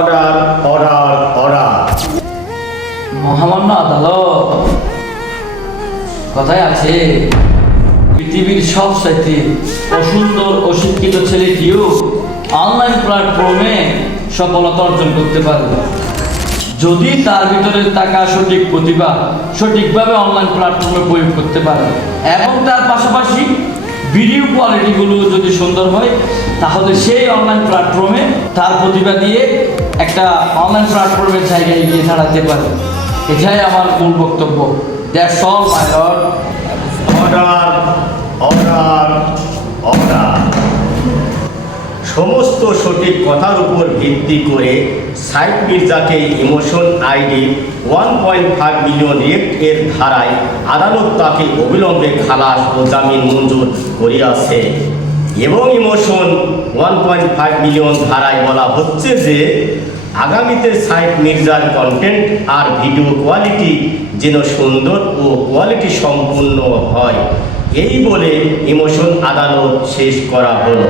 Order order order. মহামান্য আদালত, কথায় আছে পৃথিবীর সবচাইতে অসুন্দর অশিক্ষিত ছেলেটিও অনলাইন প্ল্যাটফর্মে সফলতা অর্জন করতে পারে যদি তার ভিতরে থাকা সঠিক প্রতিভা সঠিকভাবে অনলাইন প্ল্যাটফর্মে প্রয়োগ করতে পারে এবং তার পাশাপাশি ভিডিও কোয়ালিটিগুলো যদি সুন্দর হয়, তাহলে সেই অনলাইন প্ল্যাটফর্মে তার প্রতিভা দিয়ে একটা অনলাইন প্ল্যাটফর্মের জায়গায় গিয়ে দাঁড়াতে পারে। এটাই আমার মূল বক্তব্য। That's all my lord. Order order order. সমস্ত সঠিক কথার উপর ভিত্তি করে সাইদ মির্জাকে ইমোশন আইডি 1.5 মিলিয়ন এর ধারায় আদালত তাকে অবিলম্বে খালাস ও জামিন মঞ্জুর করিয়াছে এবং ইমোশন 1.5 মিলিয়ন ধারায় বলা হচ্ছে যে আগামীতে সাইদ মির্জার কন্টেন্ট আর ভিডিও কোয়ালিটি যেন সুন্দর ও কোয়ালিটি সম্পূর্ণ হয়, এই বলে ইমোশন আদালত শেষ করা হলো।